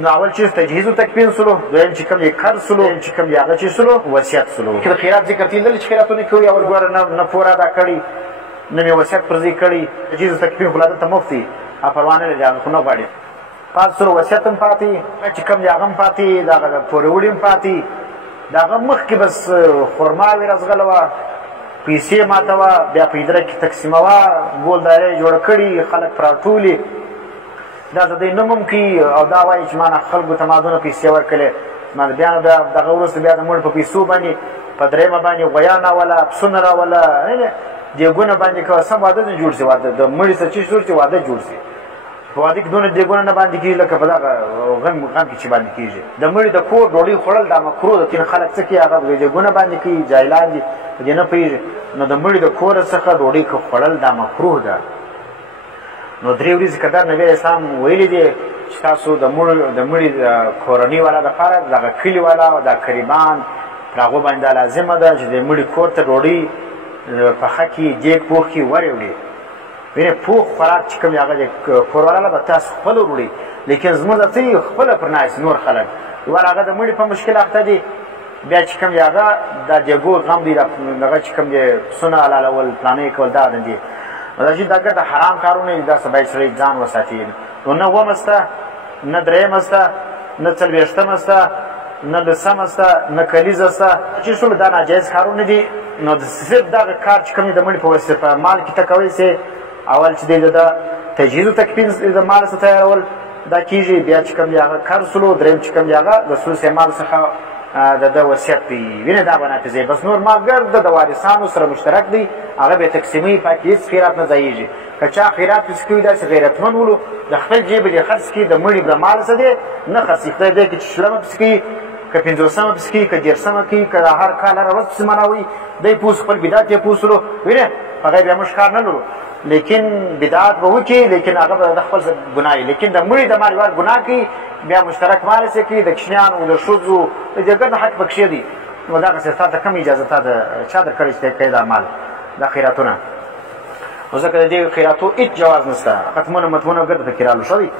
نو اول چې تجهیز او تکفین سلو، دویم چې کوم یې قرض سلو، چې کوم یې هغه چې سلو وصیت سلو. چې د خیرات ذکر تیندل چې خیراتونه کوي اول ګوره نه پور ادا کړي، نه مې وصیت پر ځای کړي، تجهیز او تکفین خو دلته مفت دي، پروا نه لري، هغه خو نه غواړي. پاتې سلو وصیت هم پاتې، چې کوم یې هغه هم پاتې، د هغه د پورې وړي هم پاتې، د هغه مخکې بس خرما وې رازغله وه، پیسې ماته وه، بیا په اداره کې تقسیمه وه، ګولدارۍ یې جوړه کړي، خلک پر راټولي، دا د دوی نوم هم کوي او دا وایي چې ما نه خلکو ته ما دونه پیسې ورکړلې، ما بیا نو دغه وروسته بیا د مړي په پیسو باندې په درېیمه باندې غویان راوله، پسونه راوله، دیګونه باندې کوه، سم واده نه جوړ شي، واده د مړي څه چیز جوړ شي، واده جوړ شي. په واده کې دونه دیګونه نه باندې کېږي لکه په دغه غم کې چې باندې کېږي. د مړي د کور ډوډۍ خوړل دا مکروه ده، ځینې خلک څه کوي هغه دیګونه باندې کوي، جاهلان دي په دې نه پوهېږي. نو د مړي د کور څخه ډوډۍ خوړل دا مکروه ده. نو درې ورځې قدر نبي اسلام ویلي دي چې تاسو د مړي کورنۍ والا دپاره دغه کلي والا او دا قریبان پر هغو باندې دا لازمه ده چې د مړي کور ته ډوډۍ پخه کړي، دیګ پوخ کړي، وروړي. وینې پوخ خوراک چې کوم هغه د کور والا به تاسو خپله وروړئ، لیکن زموږ د څه خپله پر ناست نور خلک ول هغه د مړي په مشکل اخته دي، بیا چې کوم هغه دا دیګو غم دی، دغه چې کوم دی پسونه حلالول، پلانې کول، دا نه دي. دا چې دا د حرام کارونه دي، دا باید سړی ځان وساتي. نو نه اوومه شته، نه درېیمه شته، نه څلوېښتمه شته، نه لسمه شته، نه کلیزه شته، چې ټول دا ناجایز کارونه دي. نو صرف دغه کار چې کوم د مړي په وسیله په مال کې ته کوی سې، اول چې دی د تجهیز و تکفین د مال څخه تیارول دا کېږي، بیا چې کوم هغه قرض سلو، درېیم چې کوم هغه د ثلث مال څخه د وصیت دی. وینې دا به نافظوي، بس نور مال ګرد د وارثانو سره مشترک دی، هغه به یې تقسیموي، پاکې هېڅ خیرات نه ځایېږي. که چا خیرات پسې کوي داسې غیرتمند ولو د خپل جیب دې خرڅ کړي، د مړي د مال څه دی نه خرڅي، خدای دی که چې شلمه پسې کوي، که پنځوسمه پسې کوي، که دېرشمه کوي، که هر کال هره ورځ پسې مناوي، دی پوس خپل بدعت یې پوسلو. وینې په هغه بیا موږ کار نه لرو، لیکن بدعت به وکړي، لیکن هغه به د خپل ګناه وي. لیکن د مړي د مال ور ګناه کوي، بیا مشترک مال یې کوي، د کوچنیانو، د ښځو، د جګړې د حق پکښې دي. نو دغسې تا ته کوم اجازه تا د چا درکړی چې ته کوې دا مال، دا خیراتونه؟ نو ځکه د دې خیراتو هېڅ جواز نشته، ختمونه متمونه ګرد پکې رالو ښه دی.